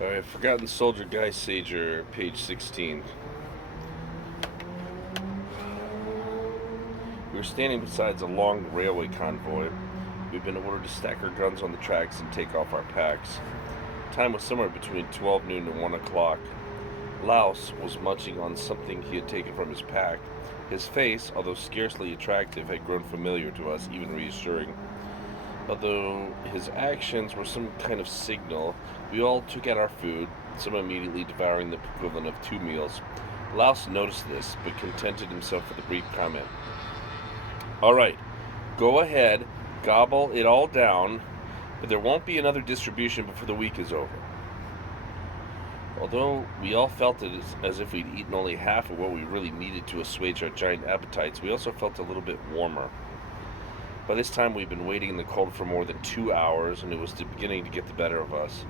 Alright, Forgotten Soldier Guy Sajer, page 16. We were standing beside a long railway convoy. We'd been ordered to stack our guns on the tracks and take off our packs. Time was somewhere between 12 noon and 1 o'clock. Laos was munching on something he had taken from his pack. His face, although scarcely attractive, had grown familiar to us, even reassuring. Although his actions were some kind of signal, we all took out our food, some immediately devouring the equivalent of 2 meals. Laos noticed this, but contented himself with a brief comment. "All right, go ahead, gobble it all down, but there won't be another distribution before the week is over." Although we all felt it as if we'd eaten only half of what we really needed to assuage our giant appetites, we also felt a little bit warmer. By this time, we'd been waiting in the cold for more than 2 hours, and it was beginning to get the better of us.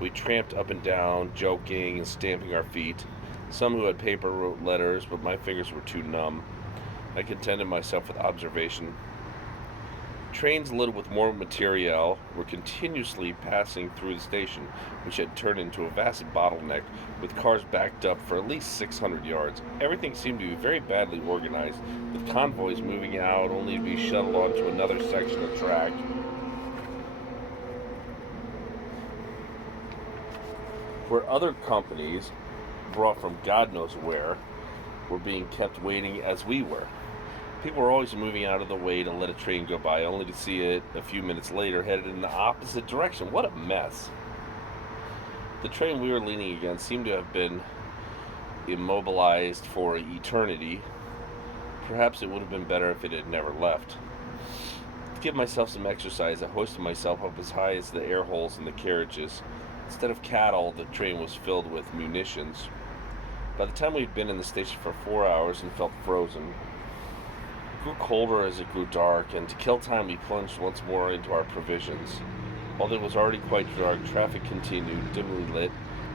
We tramped up and down, joking and stamping our feet. Some who had paper wrote letters, but my fingers were too numb. I contented myself with observation. Trains loaded with more materiel were continuously passing through the station, which had turned into a vast bottleneck, with cars backed up for at least 600 yards. Everything seemed to be very badly organized, with convoys moving out only to be shuttled onto another section of track. Where other companies, brought from God knows where, were being kept waiting as we were. People were always moving out of the way to let a train go by, only to see it a few minutes later headed in the opposite direction. What a mess. The train we were leaning against seemed to have been immobilized for eternity. Perhaps it would have been better if it had never left. To give myself some exercise, I hoisted myself up as high as the air holes in the carriages. Instead of cattle, the train was filled with munitions. By the time we'd been in the station for 4 hours and felt frozen, it grew colder as it grew dark, and to kill time we plunged once more into our provisions. Although it was already quite dark, traffic continued, dimly lit.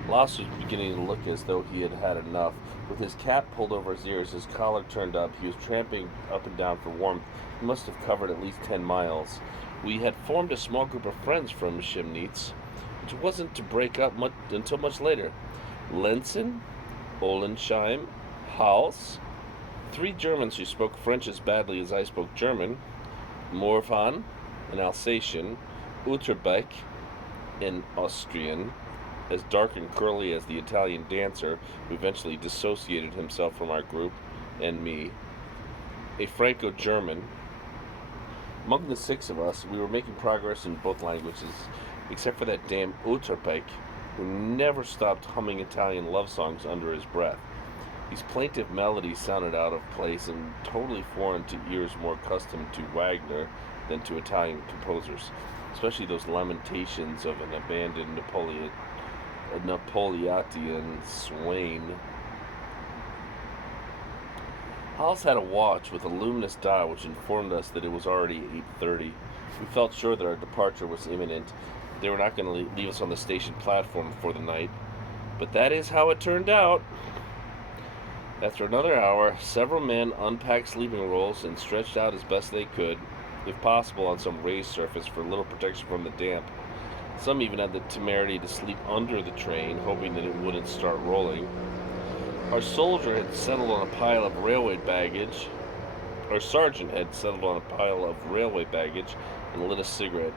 Laos was beginning to look as though he had had enough. With his cap pulled over his ears, his collar turned up, he was tramping up and down for warmth. He must have covered at least 10 miles. We had formed a small group of friends from Chemnitz, which wasn't to break up until much later. Lenzen, Ollensheim, Hals, 3 Germans who spoke French as badly as I spoke German, Morvan, an Alsatian, Utterbeck, an Austrian, as dark and curly as the Italian dancer who eventually dissociated himself from our group, and me, a Franco-German. Among the 6 of us, we were making progress in both languages, except for that damn Utterbeck, who never stopped humming Italian love songs under his breath. These plaintive melodies sounded out of place and totally foreign to ears more accustomed to Wagner than to Italian composers, especially those lamentations of an abandoned Napoleonian swain. Hals had a watch with a luminous dial which informed us that it was already 8:30. We felt sure that our departure was imminent. They were not going to leave us on the station platform for the night, but that is how it turned out. After another hour, several men unpacked sleeping rolls and stretched out as best they could, if possible on some raised surface for little protection from the damp. Some even had the temerity to sleep under the train, hoping that it wouldn't start rolling. Our soldier had settled on a pile of railway baggage. Our sergeant had settled on a pile of railway baggage and lit a cigarette.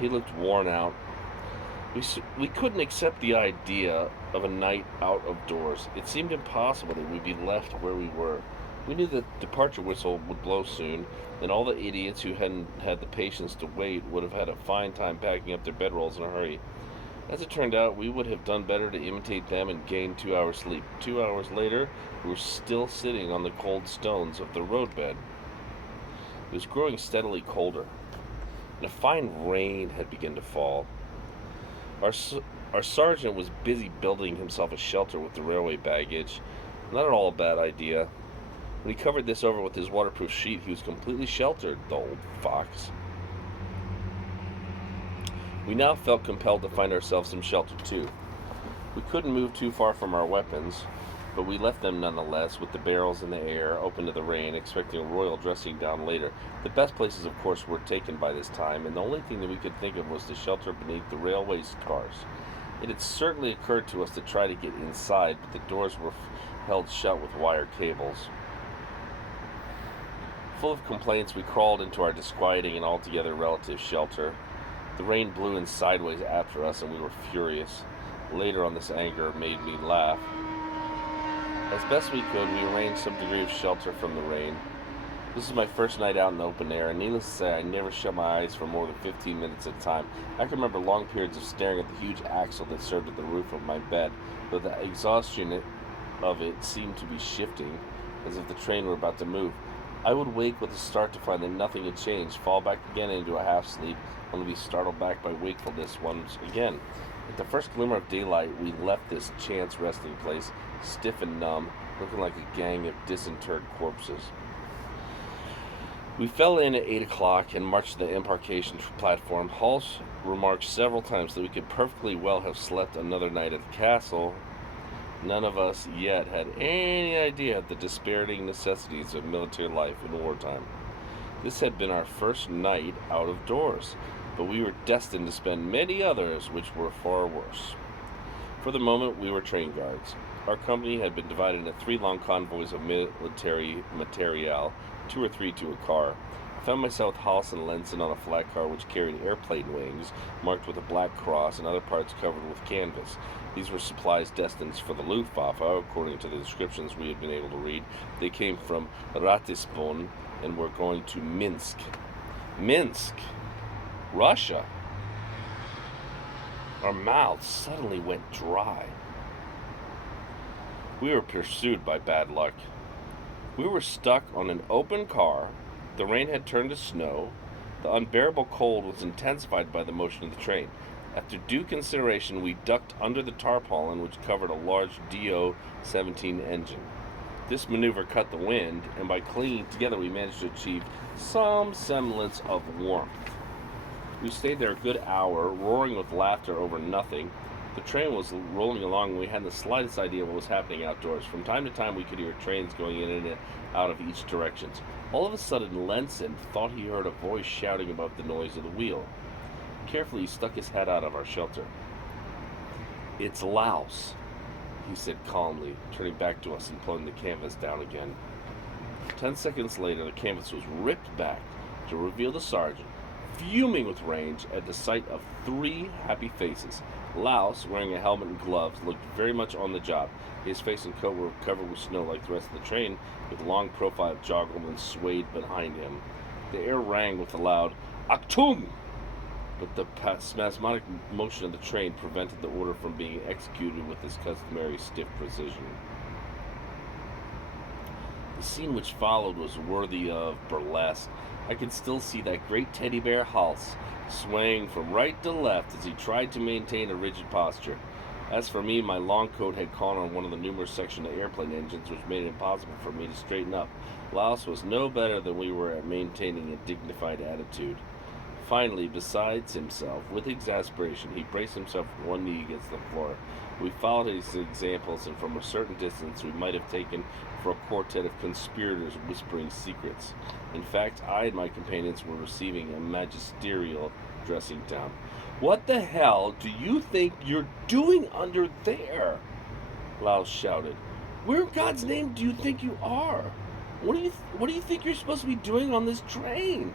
He looked worn out. We couldn't accept the idea of a night out of doors. It seemed impossible that we'd be left where we were. We knew the departure whistle would blow soon, and all the idiots who hadn't had the patience to wait would have had a fine time packing up their bedrolls in a hurry. As it turned out, we would have done better to imitate them and gain 2 hours sleep. 2 hours later, we were still sitting on the cold stones of the roadbed. It was growing steadily colder, and a fine rain had begun to fall. Our sergeant was busy building himself a shelter with the railway baggage. Not at all a bad idea. When he covered this over with his waterproof sheet, he was completely sheltered, the old fox. We now felt compelled to find ourselves some shelter too. We couldn't move too far from our weapons, but we left them nonetheless, with the barrels in the air, open to the rain, expecting a royal dressing down later. The best places, of course, were taken by this time, and the only thing that we could think of was to shelter beneath the railway's cars. It had certainly occurred to us to try to get inside, but the doors were held shut with wire cables. Full of complaints, we crawled into our disquieting and altogether relative shelter. The rain blew in sideways after us, and we were furious. Later on, this anger made me laugh. As best we could, we arranged some degree of shelter from the rain. This was my first night out in the open air, and needless to say, I never shut my eyes for more than 15 minutes at a time. I can remember long periods of staring at the huge axle that served as the roof of my bed, but the exhaustion of it seemed to be shifting, as if the train were about to move. I would wake with a start to find that nothing had changed, fall back again into a half-sleep, only be startled back by wakefulness once again. At the first glimmer of daylight, we left this chance resting place, stiff and numb, looking like a gang of disinterred corpses. We fell in at 8 o'clock and marched to the embarkation platform. Halls remarked several times that we could perfectly well have slept another night at the castle. None of us yet had any idea of the dispiriting necessities of military life in wartime. This had been our first night out of doors, but we were destined to spend many others which were far worse. For the moment, we were train guards. Our company had been divided into 3 long convoys of military materiel, 2 or 3 to a car. I found myself with Hollis and Lenson on a flat car which carried airplane wings marked with a black cross and other parts covered with canvas. These were supplies destined for the Luftwaffe, according to the descriptions we had been able to read. They came from Ratisbon and were going to Minsk. Minsk! Russia! Our mouths suddenly went dry. We were pursued by bad luck. We were stuck on an open car. The rain had turned to snow. The unbearable cold was intensified by the motion of the train. After due consideration, we ducked under the tarpaulin which covered a large DO-17 engine. This maneuver cut the wind, and by clinging together we managed to achieve some semblance of warmth. We stayed there a good hour, roaring with laughter over nothing. The train was rolling along, and we hadn't the slightest idea what was happening outdoors. From time to time, we could hear trains going in and out of each direction. All of a sudden, Lenson thought he heard a voice shouting above the noise of the wheel. Carefully, he stuck his head out of our shelter. "It's Laos," he said calmly, turning back to us and pulling the canvas down again. 10 seconds later, the canvas was ripped back to reveal the sergeant, fuming with rage at the sight of 3 happy faces. Laos, wearing a helmet and gloves, looked very much on the job. His face and coat were covered with snow like the rest of the train, with long profile jogglemen swayed behind him. The air rang with a loud "Achtung!" but the spasmodic motion of the train prevented the order from being executed with its customary stiff precision. The scene which followed was worthy of burlesque. I could still see that great teddy bear Hals swaying from right to left as he tried to maintain a rigid posture. As for me, my long coat had caught on one of the numerous sections of airplane engines which made it impossible for me to straighten up. Laos was no better than we were at maintaining a dignified attitude. Finally, besides himself, with exasperation, he braced himself with one knee against the floor. We followed his examples, and from a certain distance we might have taken for a quartet of conspirators whispering secrets. In fact, I and my companions were receiving a magisterial dressing down. "What the hell do you think you're doing under there?" Laos shouted. "Where in God's name do you think you are? What do you think you're supposed to be doing on this train?"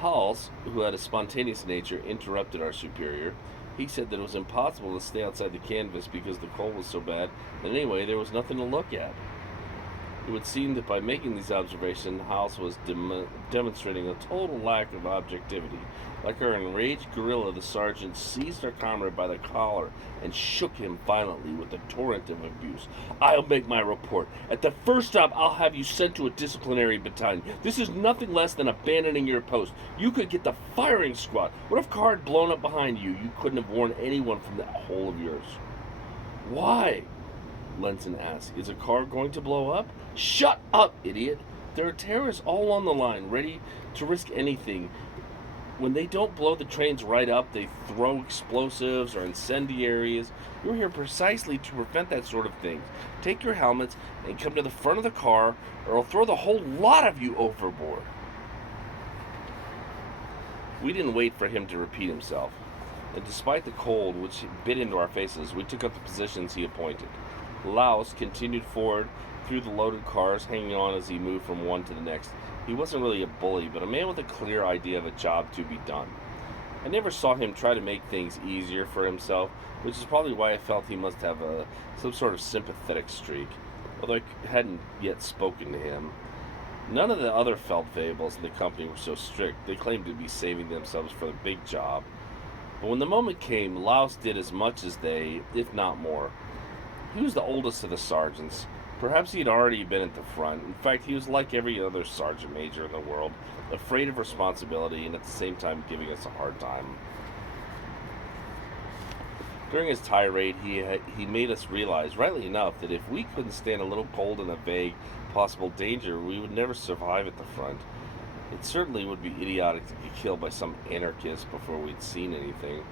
Hals, who had a spontaneous nature, interrupted our superior. He said that it was impossible to stay outside the canvas because the cold was so bad, and anyway, there was nothing to look at. It would seem that by making these observations, Hals was demonstrating a total lack of objectivity. Like our enraged gorilla, the sergeant seized our comrade by the collar and shook him violently with a torrent of abuse. "I'll make my report. At the first stop, I'll have you sent to a disciplinary battalion. This is nothing less than abandoning your post. You could get the firing squad. What if a car had blown up behind you? You couldn't have warned anyone from that hole of yours." "Why?" Lenson asked. "Is a car going to blow up?" "Shut up, idiot! There are terrorists all on the line, ready to risk anything. When they don't blow the trains right up, they throw explosives or incendiaries. You're here precisely to prevent that sort of thing. Take your helmets and come to the front of the car, or I'll throw the whole lot of you overboard." We didn't wait for him to repeat himself. and despite the cold which bit into our faces, we took up the positions he appointed. Laos continued forward through the loaded cars, hanging on as he moved from one to the next. He wasn't really a bully, but a man with a clear idea of a job to be done. I never saw him try to make things easier for himself, which is probably why I felt he must have some sort of sympathetic streak, although I hadn't yet spoken to him. None of the other Feldwebels in the company were so strict. They claimed to be saving themselves for the big job. But when the moment came, Laos did as much as they, if not more. He was the oldest of the sergeants. Perhaps he had already been at the front. In fact, he was like every other sergeant major in the world, afraid of responsibility and at the same time giving us a hard time. During his tirade, he made us realize, rightly enough, that if we couldn't stand a little cold and a vague possible danger, we would never survive at the front. It certainly would be idiotic to get killed by some anarchist before we'd seen anything.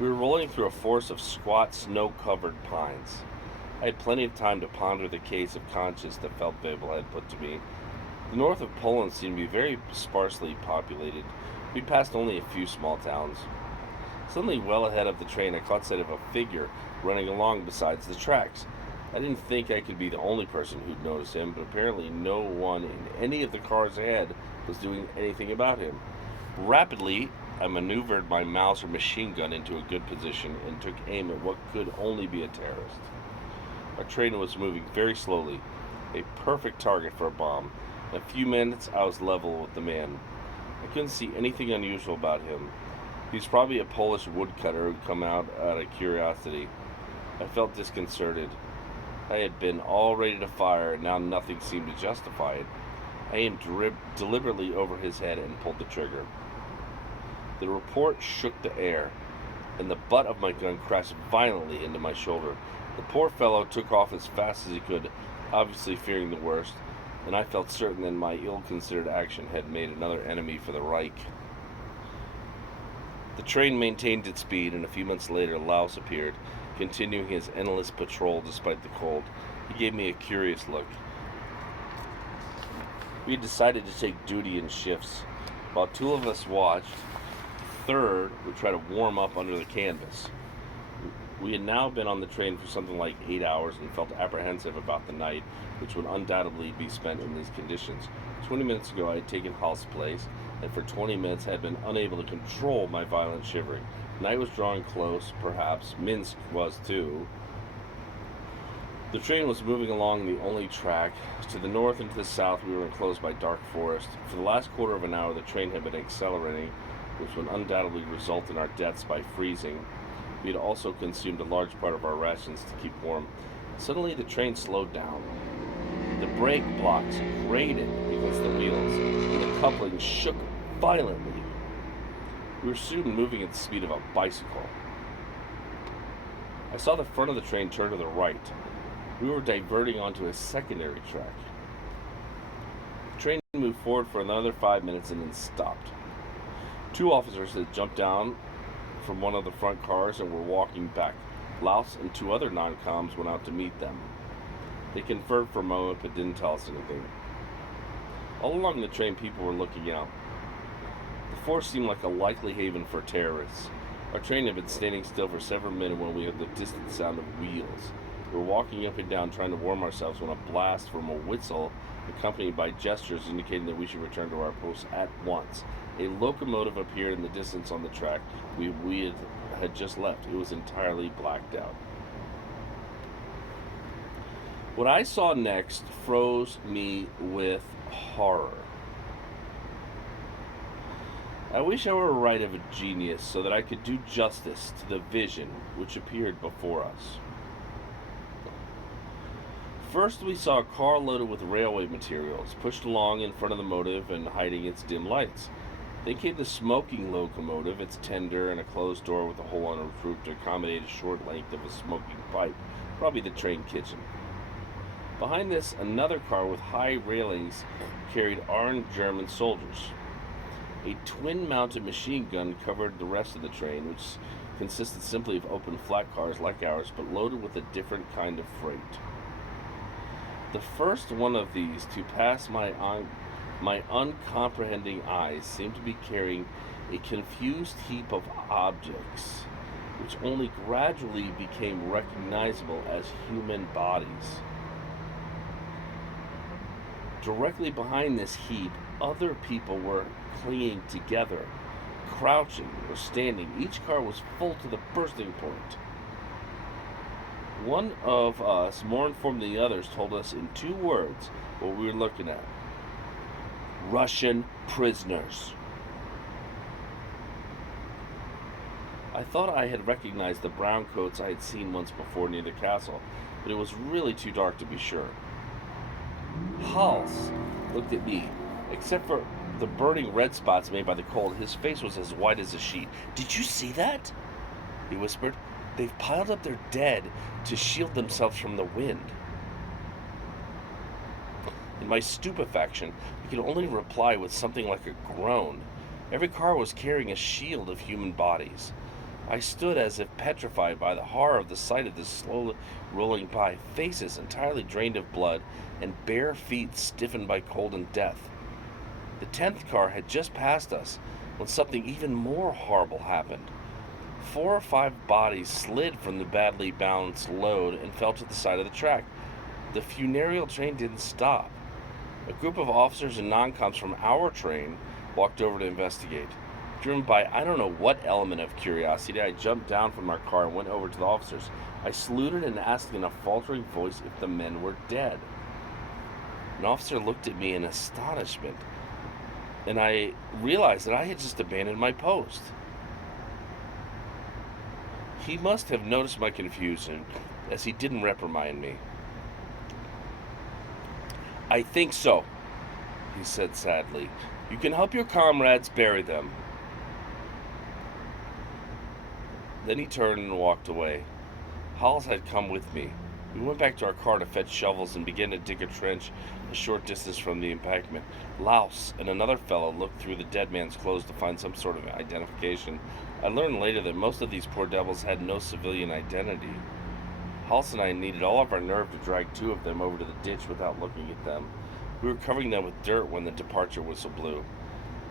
We were rolling through a forest of squat, snow-covered pines. I had plenty of time to ponder the case of conscience that Feldwebel had put to me. The north of Poland seemed to be very sparsely populated. We passed only a few small towns. Suddenly, well ahead of the train, I caught sight of a figure running along beside the tracks. I didn't think I could be the only person who'd noticed him, but apparently no one in any of the cars ahead was doing anything about him. Rapidly, I maneuvered my Mauser machine gun into a good position and took aim at what could only be a terrorist. Our train was moving very slowly, a perfect target for a bomb. In a few minutes, I was level with the man. I couldn't see anything unusual about him. He was probably a Polish woodcutter who'd come out of curiosity. I felt disconcerted. I had been all ready to fire, and now nothing seemed to justify it. I aimed deliberately over his head and pulled the trigger. The report shook the air, and the butt of my gun crashed violently into my shoulder. The poor fellow took off as fast as he could, obviously fearing the worst, and I felt certain that my ill-considered action had made another enemy for the Reich. The train maintained its speed, and a few months later Laos appeared, continuing his endless patrol despite the cold. He gave me a curious look. We had decided to take duty in shifts. While two of us watched, the third would try to warm up under the canvas. We had now been on the train for something like 8 hours and felt apprehensive about the night, which would undoubtedly be spent in these conditions. 20 minutes ago I had taken Hall's place, and for 20 minutes had been unable to control my violent shivering. Night was drawing close, perhaps. Minsk was too. The train was moving along the only track. To the north and to the south we were enclosed by dark forest. For the last quarter of an hour the train had been accelerating, which would undoubtedly result in our deaths by freezing. We had also consumed a large part of our rations to keep warm. Suddenly the train slowed down. The brake blocks grated against the wheels, and the coupling shook violently. We were soon moving at the speed of a bicycle. I saw the front of the train turn to the right. We were diverting onto a secondary track. The train moved forward for another 5 minutes and then stopped. Two officers had jumped down from one of the front cars and were walking back. Laos and two other non-coms went out to meet them. They conferred for a moment but didn't tell us anything. All along the train people were looking out. The forest seemed like a likely haven for terrorists. Our train had been standing still for several minutes when we heard the distant sound of wheels. We were walking up and down trying to warm ourselves when a blast from a whistle, accompanied by gestures indicating that we should return to our posts at once. A locomotive appeared in the distance on the track we had just left. It was entirely blacked out. What I saw next froze me with horror. I wish I were right of a genius so that I could do justice to the vision which appeared before us. First, we saw a car loaded with railway materials, pushed along in front of the motive and hiding its dim lights. Then came the smoking locomotive, its tender and a closed door with a hole on its roof to accommodate a short length of a smoking pipe, probably the train kitchen. Behind this, another car with high railings carried armed German soldiers. A twin-mounted machine gun covered the rest of the train, which consisted simply of open flat cars like ours, but loaded with a different kind of freight. The first one of these to pass my uncomprehending eyes seemed to be carrying a confused heap of objects, which only gradually became recognizable as human bodies. Directly behind this heap, other people were clinging together, crouching or standing. Each car was full to the bursting point. One of us, more informed than the others, told us in 2 words what we were looking at: Russian prisoners. I thought I had recognized the brown coats I had seen once before near the castle, but it was really too dark to be sure. Hals looked at me. Except for the burning red spots made by the cold, his face was as white as a sheet. "Did you see that?" he whispered. "They've piled up their dead to shield themselves from the wind." In my stupefaction, I could only reply with something like a groan. Every car was carrying a shield of human bodies. I stood as if petrified by the horror of the sight of this slowly rolling by, faces entirely drained of blood, and bare feet stiffened by cold and death. The 10th car had just passed us when something even more horrible happened. 4 or 5 bodies slid from the badly balanced load and fell to the side of the track. The funereal train didn't stop. A group of officers and non-coms from our train walked over to investigate. Driven by I don't know what element of curiosity, I jumped down from our car and went over to the officers. I saluted and asked in a faltering voice if the men were dead. An officer looked at me in astonishment, and I realized that I had just abandoned my post. He must have noticed my confusion, as he didn't reprimand me. "I think so," he said sadly. "You can help your comrades bury them." Then he turned and walked away. Hals had come with me. We went back to our car to fetch shovels and began to dig a trench a short distance from the embankment. Laus and another fellow looked through the dead man's clothes to find some sort of identification. I learned later that most of these poor devils had no civilian identity. Hals and I needed all of our nerve to drag 2 of them over to the ditch without looking at them. We were covering them with dirt when the departure whistle blew.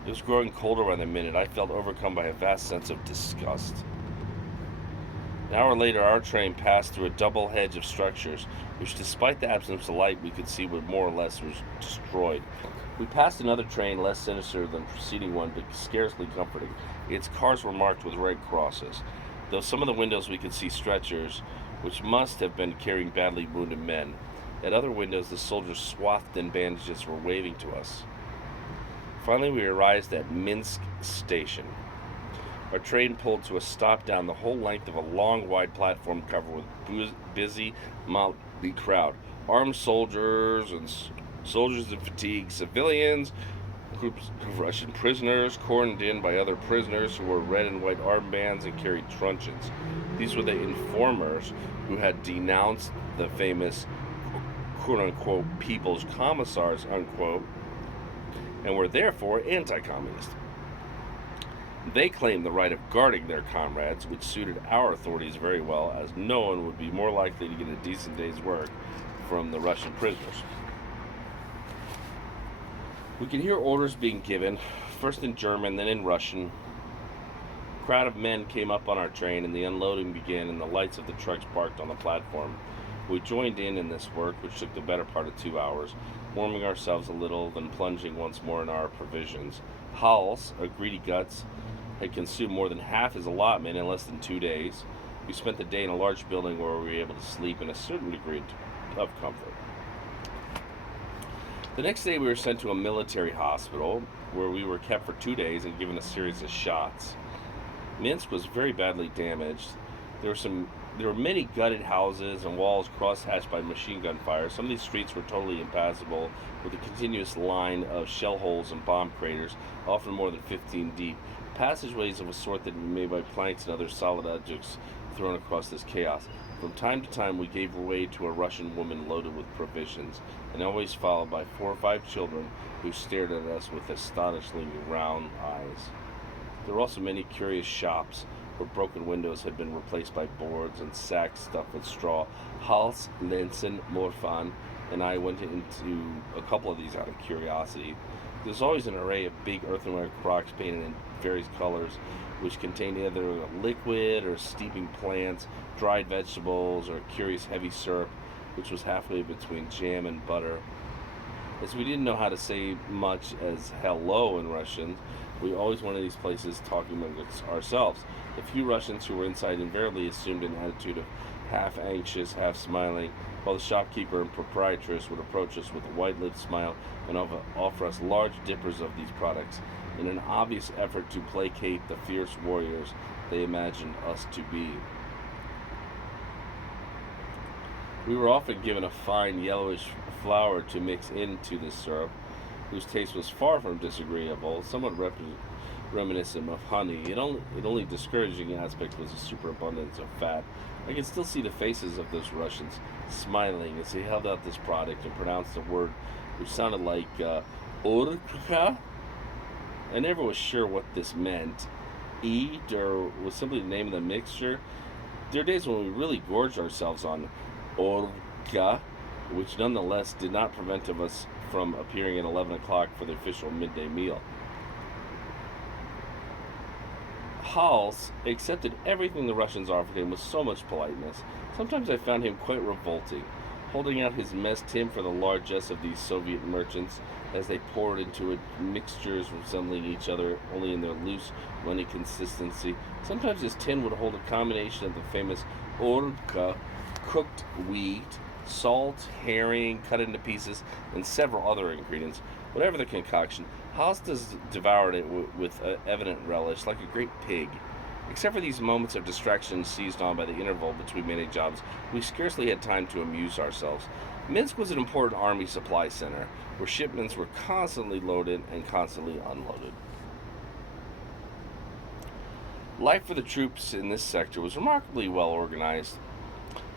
It was growing colder by the minute. I felt overcome by a vast sense of disgust. An hour later, our train passed through a double hedge of structures, which, despite the absence of light, we could see were more or less was destroyed. We passed another train less sinister than the preceding one, but scarcely comforting. Its cars were marked with red crosses. Though some of the windows we could see stretchers, which must have been carrying badly wounded men. At other windows, the soldiers swathed in bandages were waving to us. Finally, we arrived at Minsk station. Our train pulled to a stop down the whole length of a long, wide platform covered with busy, motley crowd. Armed soldiers and soldiers in fatigue, civilians, groups of Russian prisoners, cordoned in by other prisoners who wore red and white armbands and carried truncheons. These were the informers who had denounced the famous quote-unquote people's commissars, unquote, and were therefore anti-communist. They claimed the right of guarding their comrades, which suited our authorities very well, as no one would be more likely to get a decent day's work from the Russian prisoners. We could hear orders being given, first in German, then in Russian. A crowd of men came up on our train, and the unloading began in the lights of the trucks parked on the platform. We joined in this work, which took the better part of 2 hours, warming ourselves a little, then plunging once more in our provisions. Hals, a greedy guts, had consumed more than half his allotment in less than 2 days. We spent the day in a large building where we were able to sleep in a certain degree of comfort. The next day we were sent to a military hospital where we were kept for 2 days and given a series of shots. Minsk was very badly damaged. There were many gutted houses and walls cross-hatched by machine gun fire. Some of these streets were totally impassable, with a continuous line of shell holes and bomb craters, often more than 15 deep. Passageways of a sort that were made by planks and other solid objects thrown across this chaos. From time to time we gave way to a Russian woman loaded with provisions, and always followed by 4 or 5 children who stared at us with astonishingly round eyes. There were also many curious shops where broken windows had been replaced by boards and sacks stuffed with straw. Hals, Lenzen, Morfan, and I went into a couple of these out of curiosity. There's always an array of big earthenware crocks painted in various colors, which contained either a liquid or steeping plants, dried vegetables, or a curious heavy syrup, which was halfway between jam and butter. As we didn't know how to say much as hello in Russian, we always went to these places talking amongst ourselves. The few Russians who were inside invariably assumed an attitude of half anxious, half smiling, while the shopkeeper and proprietress would approach us with a white-lipped smile and offer us large dippers of these products in an obvious effort to placate the fierce warriors they imagined us to be. We were often given a fine yellowish flour to mix into this syrup, whose taste was far from disagreeable, somewhat reminiscent of honey. Its only discouraging aspect was the superabundance of fat. I can still see the faces of those Russians smiling as they held out this product and pronounced the word, which sounded like "orka." I never was sure what this meant. Eat or was simply the name of the mixture. There are days when we really gorged ourselves on orka, which nonetheless did not prevent us from appearing at 11 o'clock for the official midday meal. Hals accepted everything the Russians offered him with so much politeness. Sometimes I found him quite revolting, holding out his mess tin for the largesse of these Soviet merchants as they poured into it mixtures resembling each other only in their loose, runny consistency. Sometimes his tin would hold a combination of the famous orka, cooked wheat, salt, herring cut into pieces, and several other ingredients. Whatever the concoction, Hostas devoured it with evident relish, like a great pig. Except for these moments of distraction seized on by the interval between many jobs, we scarcely had time to amuse ourselves. Minsk was an important army supply center, where shipments were constantly loaded and constantly unloaded. Life for the troops in this sector was remarkably well organized.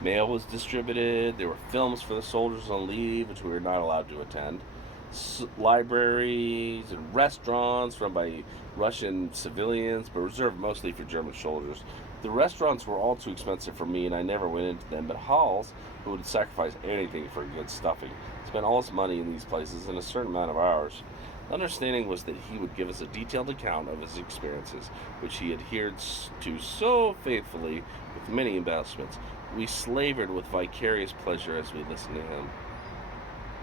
Mail was distributed, there were films for the soldiers on leave, which we were not allowed to attend, libraries and restaurants run by Russian civilians, but reserved mostly for German soldiers. The restaurants were all too expensive for me, and I never went into them, but Hals, who would sacrifice anything for good stuffing, spent all his money in these places in a certain amount of hours. The understanding was that he would give us a detailed account of his experiences, which he adhered to so faithfully with many embellishments. We slavered with vicarious pleasure as we listened to him.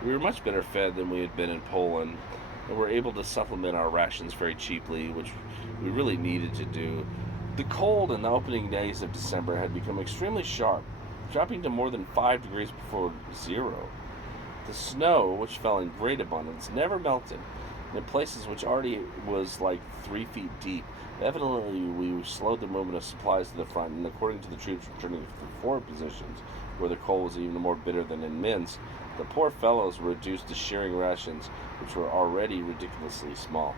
We were much better fed than we had been in Poland, and were able to supplement our rations very cheaply, which we really needed to do. The cold in the opening days of December had become extremely sharp, dropping to more than 5 degrees before zero. The snow, which fell in great abundance, never melted, and in places which already was like 3 feet deep. Evidently, we slowed the movement of supplies to the front, and according to the troops returning to the forward positions, where the cold was even more bitter than in Minsk, the poor fellows were reduced to sharing rations, which were already ridiculously small.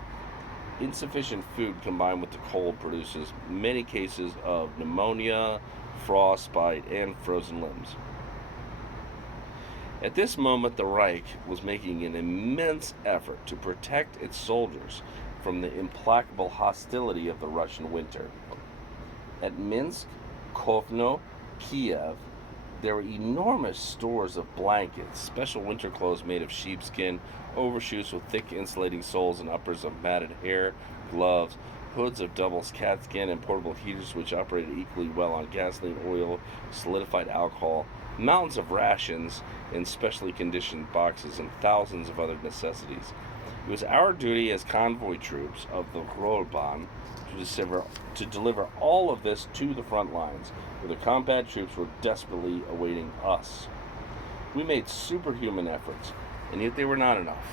Insufficient food combined with the cold produces many cases of pneumonia, frostbite, and frozen limbs. At this moment, the Reich was making an immense effort to protect its soldiers from the implacable hostility of the Russian winter. At Minsk, Kovno, Kiev, there were enormous stores of blankets, special winter clothes made of sheepskin, overshoes with thick insulating soles and uppers of matted hair, gloves, hoods of double catskin, and portable heaters which operated equally well on gasoline, oil, solidified alcohol, mountains of rations in specially conditioned boxes, and thousands of other necessities. It was our duty as convoy troops of the Rollbahn to deliver all of this to the front lines, where the combat troops were desperately awaiting us. We made superhuman efforts, and yet they were not enough.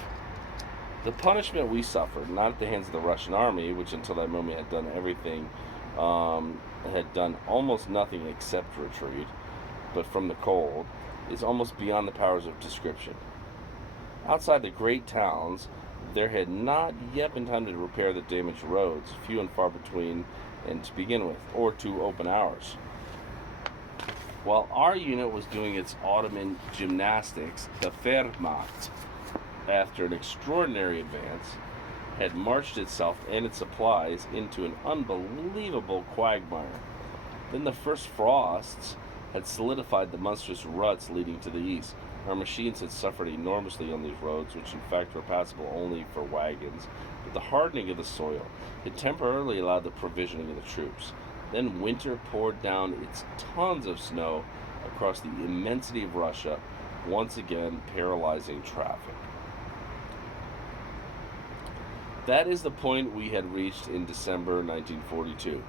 The punishment we suffered, not at the hands of the Russian army, which until that moment had done everything, had done almost nothing except retreat, but from the cold, is almost beyond the powers of description. Outside the great towns, there had not yet been time to repair the damaged roads, few and far between, and to begin with, or to open ours. While our unit was doing its autumn gymnastics, the Wehrmacht, after an extraordinary advance, had marched itself and its supplies into an unbelievable quagmire. Then the first frosts had solidified the monstrous ruts leading to the east. Our machines had suffered enormously on these roads, which in fact were passable only for wagons, With the hardening of the soil, it temporarily allowed the provisioning of the troops. Then winter poured down its tons of snow across the immensity of Russia, once again paralyzing traffic. That is the point we had reached in December 1942.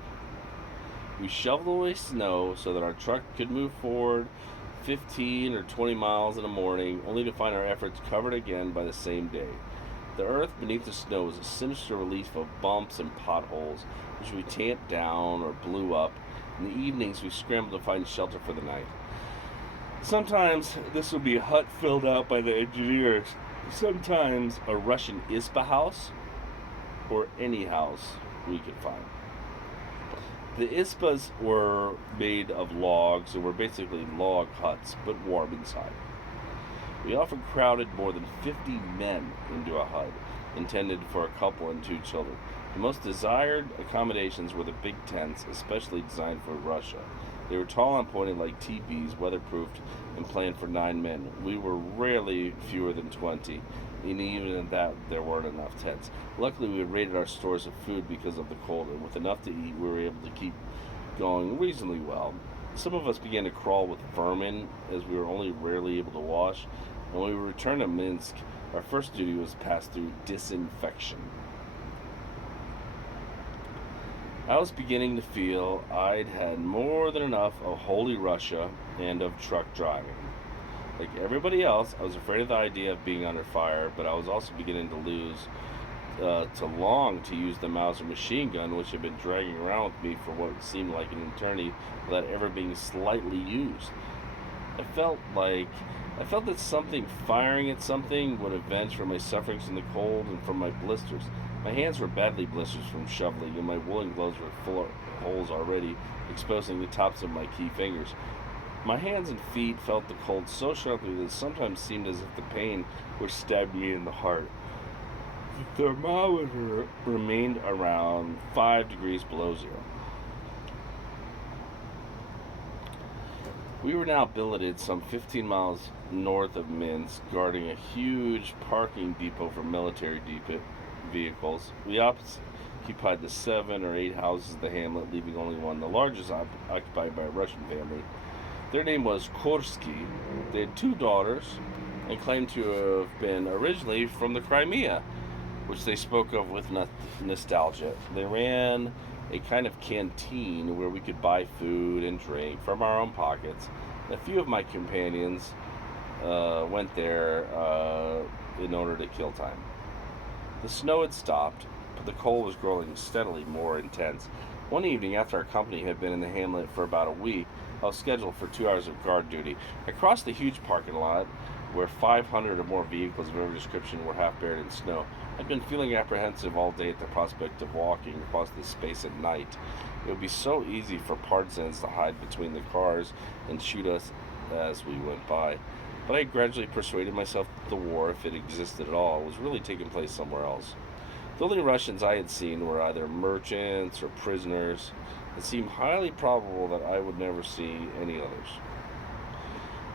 We shoveled away snow so that our truck could move forward 15 or 20 miles in the morning, only to find our efforts covered again by the same day. The earth beneath the snow was a sinister relief of bumps and potholes, which we tamped down or blew up. In the evenings, we scrambled to find shelter for the night. Sometimes this would be a hut filled out by the engineers. Sometimes a Russian ISPA house, or any house we could find. The ISPAs were made of logs and were basically log huts, but warm inside. We often crowded more than 50 men into a hut, intended for a couple and 2 children. The most desired accommodations were the big tents, especially designed for Russia. They were tall and pointed like teepees, weatherproofed, and planned for 9 men. We were rarely fewer than 20, and even at that, there weren't enough tents. Luckily, we had raided our stores of food because of the cold, and with enough to eat, we were able to keep going reasonably well. Some of us began to crawl with vermin, as we were only rarely able to wash, and when we returned to Minsk, our first duty was to pass through disinfection. I was beginning to feel I'd had more than enough of Holy Russia and of truck driving. Like everybody else, I was afraid of the idea of being under fire, but I was also beginning to long to use the Mauser machine gun, which had been dragging around with me for what seemed like an eternity without ever being slightly used. I felt that something firing at something would avenge for my sufferings in the cold and from my blisters. My hands were badly blistered from shoveling, and my woolen gloves were full of holes already, exposing the tops of my key fingers. My hands and feet felt the cold so sharply that it sometimes seemed as if the pain were stabbing me in the heart. The thermometer remained around 5 degrees below zero. We were now billeted some 15 miles north of Minsk, guarding a huge parking depot for military vehicles. We occupied the 7 or 8 houses of the hamlet, leaving only one, the largest occupied by a Russian family. Their name was Korsky. They had 2 daughters and claimed to have been originally from the Crimea, which they spoke of with nostalgia. They ran a kind of canteen where we could buy food and drink from our own pockets. And a few of my companions went there in order to kill time. The snow had stopped, but the cold was growing steadily more intense. One evening, after our company had been in the hamlet for about a week, I was scheduled for 2 hours of guard duty. I crossed the huge parking lot where 500 or more vehicles of every description were half buried in snow. I'd been feeling apprehensive all day at the prospect of walking across this space at night. It would be so easy for partisans to hide between the cars and shoot us as we went by. But I gradually persuaded myself that the war, if it existed at all, was really taking place somewhere else. The only Russians I had seen were either merchants or prisoners. It seemed highly probable that I would never see any others.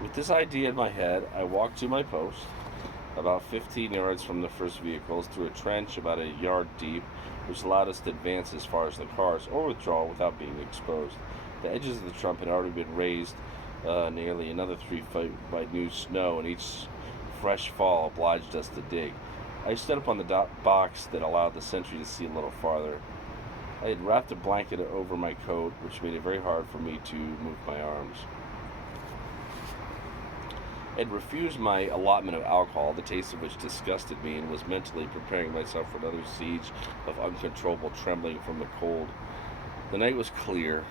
With this idea in my head, I walked to my post, about 15 yards from the first vehicles, through a trench about a yard deep, which allowed us to advance as far as the cars or withdraw without being exposed. The edges of the trunk had already been raised nearly another 3 feet by new snow, and each fresh fall obliged us to dig. I stood up on the box that allowed the sentry to see a little farther. I had wrapped a blanket over my coat, which made it very hard for me to move my arms. I had refused my allotment of alcohol, the taste of which disgusted me, and was mentally preparing myself for another siege of uncontrollable trembling from the cold. The night was clear.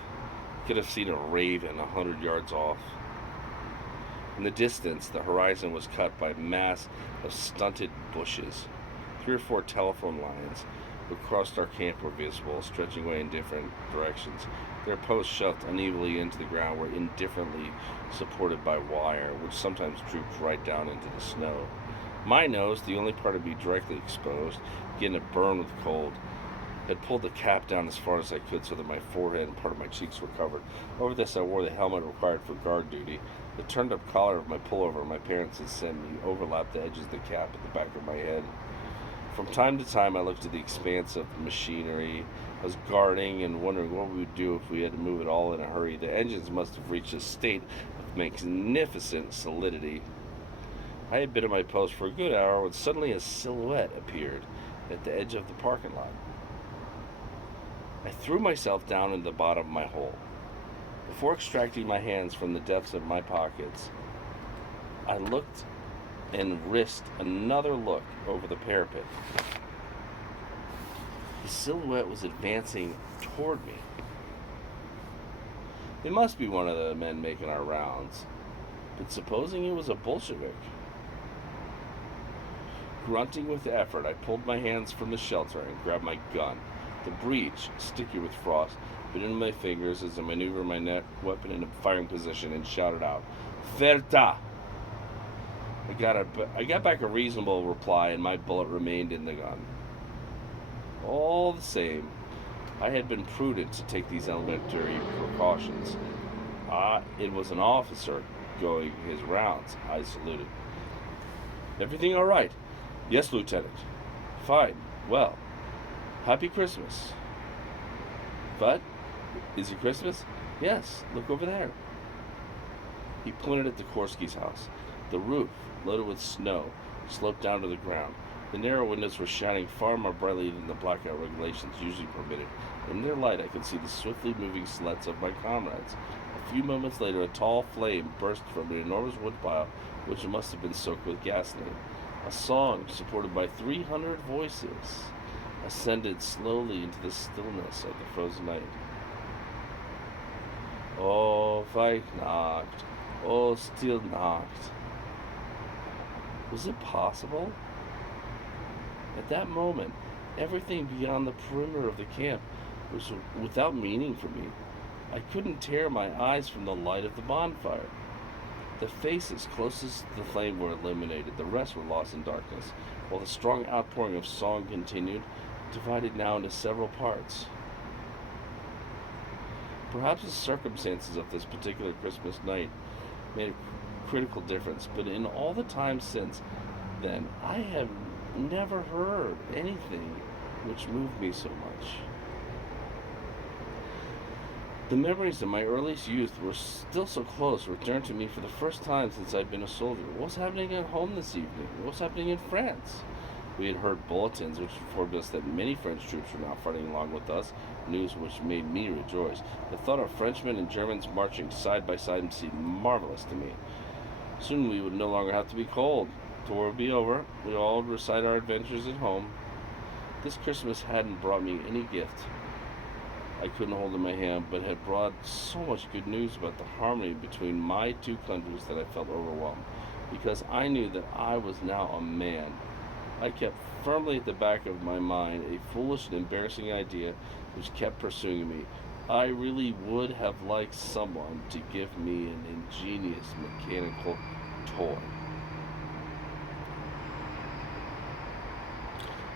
I could have seen a raven 100 yards off. In the distance, the horizon was cut by a mass of stunted bushes. 3 or 4 telephone lines across our camp were visible, stretching away in different directions. Their posts shoved unevenly into the ground were indifferently supported by wire, which sometimes drooped right down into the snow. My nose, the only part to be directly exposed, began to burn with cold. I had pulled the cap down as far as I could so that my forehead and part of my cheeks were covered. Over this I wore the helmet required for guard duty. The turned-up collar of my pullover my parents had sent me overlapped the edges of the cap at the back of my head. From time to time, I looked at the expanse of the machinery. I was guarding and wondering what we would do if we had to move it all in a hurry. The engines must have reached a state of magnificent solidity. I had been at my post for a good hour when suddenly a silhouette appeared at the edge of the parking lot. I threw myself down in the bottom of my hole. Before extracting my hands from the depths of my pockets, I looked and risked another look over the parapet. The silhouette was advancing toward me. It must be one of the men making our rounds, but supposing it was a Bolshevik. Grunting with effort, I pulled my hands from the shelter and grabbed my gun. The breech, sticky with frost, bit into my fingers as I maneuvered my weapon in a firing position and shouted out, "Verta!" I got back a reasonable reply, and my bullet remained in the gun. All the same, I had been prudent to take these elementary precautions. It was an officer going his rounds. I saluted. "Everything all right?" "Yes, Lieutenant." "Fine. Well, Happy Christmas." "But, is it Christmas?" "Yes, look over there." He pointed at the Korsky's house. The roof, loaded with snow, sloped down to the ground. The narrow windows were shining far more brightly than the blackout regulations usually permitted. In their light, I could see the swiftly moving silhouettes of my comrades. A few moments later, a tall flame burst from an enormous woodpile, which must have been soaked with gasoline. A song, supported by 300 voices, ascended slowly into the stillness of the frozen night. "Oh, Weihnacht, oh, Stille Nacht." Was it possible? At that moment, everything beyond the perimeter of the camp was without meaning for me. I couldn't tear my eyes from the light of the bonfire. The faces closest to the flame were illuminated. The rest were lost in darkness, while the strong outpouring of song continued, divided now into several parts. Perhaps the circumstances of this particular Christmas night made a critical difference, but in all the time since then, I have never heard anything which moved me so much. The memories of my earliest youth were still so close, returned to me for the first time since I'd been a soldier. What was happening at home this evening? What was happening in France? We had heard bulletins which informed us that many French troops were now fighting along with us, news which made me rejoice. The thought of Frenchmen and Germans marching side by side seemed marvelous to me. Soon we would no longer have to be cold. The war would be over. We all would recite our adventures at home. This Christmas hadn't brought me any gift I couldn't hold in my hand, but had brought so much good news about the harmony between my two countries that I felt overwhelmed, because I knew that I was now a man. I kept firmly at the back of my mind a foolish and embarrassing idea which kept pursuing me. I really would have liked someone to give me an ingenious mechanical toy.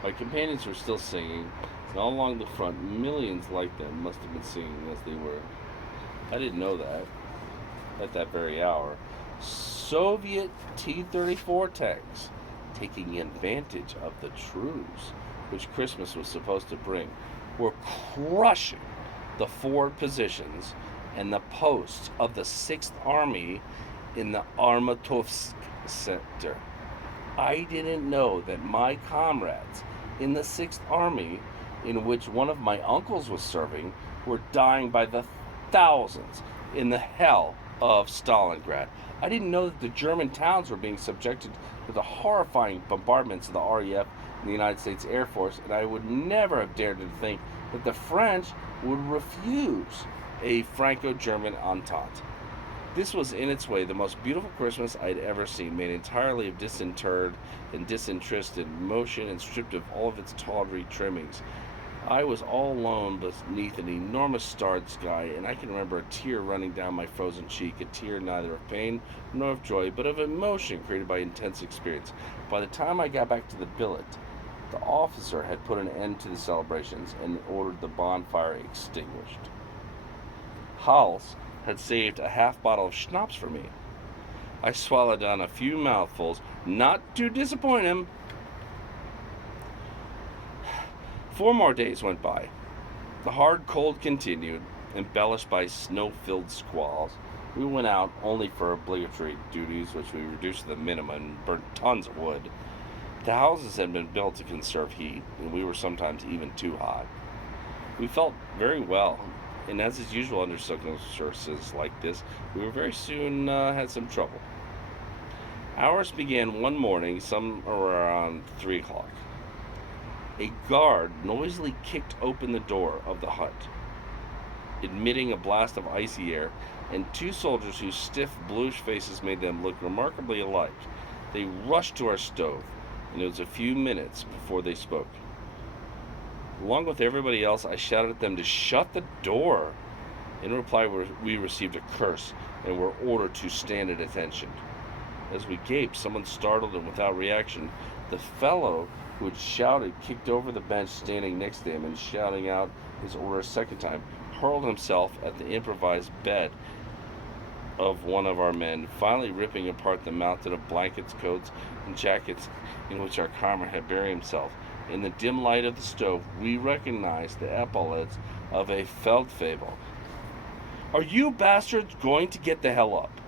My companions were still singing, and all along the front, millions like them must have been singing as they were. I didn't know that at that very hour. Soviet T-34 tanks, taking advantage of the truce which Christmas was supposed to bring, were crushing the forward positions and the posts of the 6th Army in the Armatovsk sector. I didn't know that my comrades in the 6th Army, in which one of my uncles was serving, were dying by the thousands in the hell of Stalingrad. I didn't know that the German towns were being subjected to the horrifying bombardments of the RAF and the United States Air Force, and I would never have dared to think that the French would refuse a Franco-German entente. This was in its way the most beautiful Christmas I'd ever seen, made entirely of disinterred and disinterested motion and stripped of all of its tawdry trimmings. I was all alone beneath an enormous starred sky, and I can remember a tear running down my frozen cheek, a tear neither of pain nor of joy, but of emotion created by intense experience. By the time I got back to the billet, the officer had put an end to the celebrations and ordered the bonfire extinguished. Hals had saved a half bottle of schnapps for me. I swallowed down a few mouthfuls, not to disappoint him. 4 more days went by. The hard cold continued, embellished by snow-filled squalls. We went out only for obligatory duties, which we reduced to the minimum and burnt tons of wood. The houses had been built to conserve heat, and we were sometimes even too hot. We felt very well, and as is usual under circumstances like this, we were very soon had some trouble. Ours began one morning, some around 3 o'clock. A guard noisily kicked open the door of the hut, emitting a blast of icy air, and 2 soldiers whose stiff, bluish faces made them look remarkably alike. They rushed to our stove, and it was a few minutes before they spoke. Along with everybody else, I shouted at them to shut the door. In reply, we received a curse and were ordered to stand at attention. As we gaped, someone startled and without reaction. The fellow who had shouted kicked over the bench standing next to him and, shouting out his order a second time, hurled himself at the improvised bed of one of our men, finally ripping apart the mountain of blankets, coats, and jackets in which our comrade had buried himself. In the dim light of the stove, we recognized the epaulets of a feldfebel. "Are you bastards going to get the hell up?"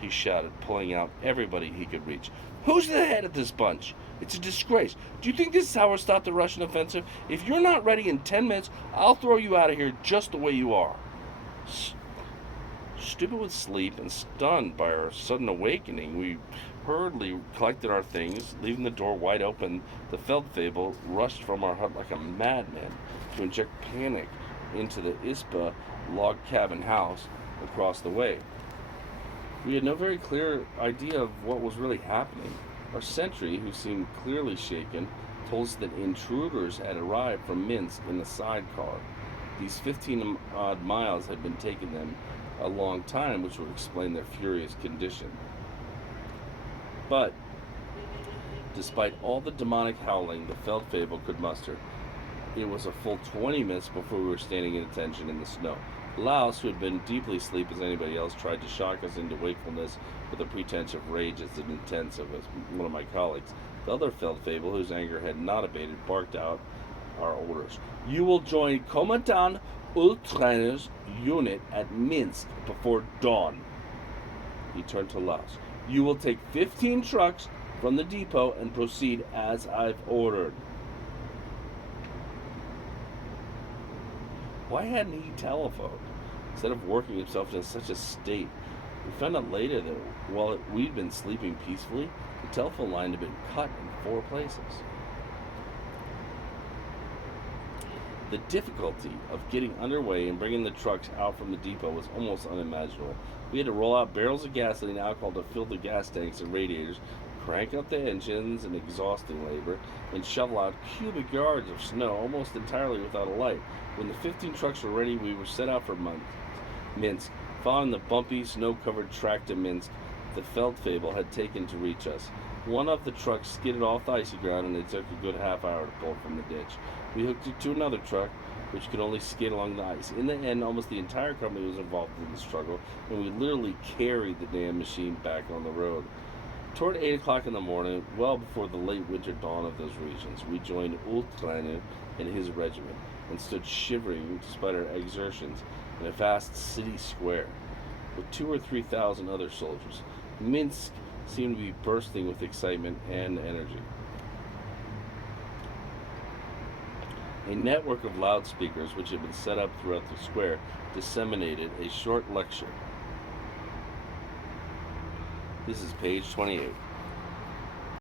he shouted, pulling out everybody he could reach. "Who's the head of this bunch? It's a disgrace. Do you think this is how we'll stop the Russian offensive? If you're not ready in 10 minutes, I'll throw you out of here just the way you are." Stupid with sleep and stunned by our sudden awakening, we hurriedly collected our things. Leaving the door wide open, the feldfebel rushed from our hut like a madman to inject panic into the Ispa log cabin house across the way. We had no very clear idea of what was really happening. Our sentry, who seemed clearly shaken, told us that intruders had arrived from Minsk in a sidecar. These 15-odd miles had been taking them a long time, which would explain their furious condition. But, despite all the demonic howling the feldfebel could muster, it was a full 20 minutes before we were standing at attention in the snow. Laos, who had been deeply asleep as anybody else, tried to shock us into wakefulness with a pretense of rage as intense as one of my colleagues. The other feldfebel, whose anger had not abated, barked out our orders. "You will join Commandant Ultrainer's unit at Minsk before dawn." He turned to Laos. "You will take 15 trucks from the depot and proceed as I've ordered." Why hadn't he telephoned, instead of working himself to such a state? We found out later that while we'd been sleeping peacefully, the telephone line had been cut in 4 places. The difficulty of getting underway and bringing the trucks out from the depot was almost unimaginable. We had to roll out barrels of gasoline and alcohol to fill the gas tanks and radiators, crank up the engines, an exhausting labor, and shovel out cubic yards of snow almost entirely without a light. When the 15 trucks were ready, we were set out for Minsk. Following the bumpy, snow-covered track to Minsk, the feldfebel had taken to reach us. One of the trucks skidded off the icy ground, and it took a good half hour to pull from the ditch. We hooked it to another truck, which could only skid along the ice. In the end, almost the entire company was involved in the struggle, and we literally carried the damn machine back on the road. Toward 8 o'clock in the morning, well before the late winter dawn of those regions, we joined Ultrainer and his regiment, and stood shivering despite our exertions in a vast city square, with 2,000 or 3,000 other soldiers. Minsk seemed to be bursting with excitement and energy. A network of loudspeakers, which had been set up throughout the square, disseminated a short lecture. This is page 28.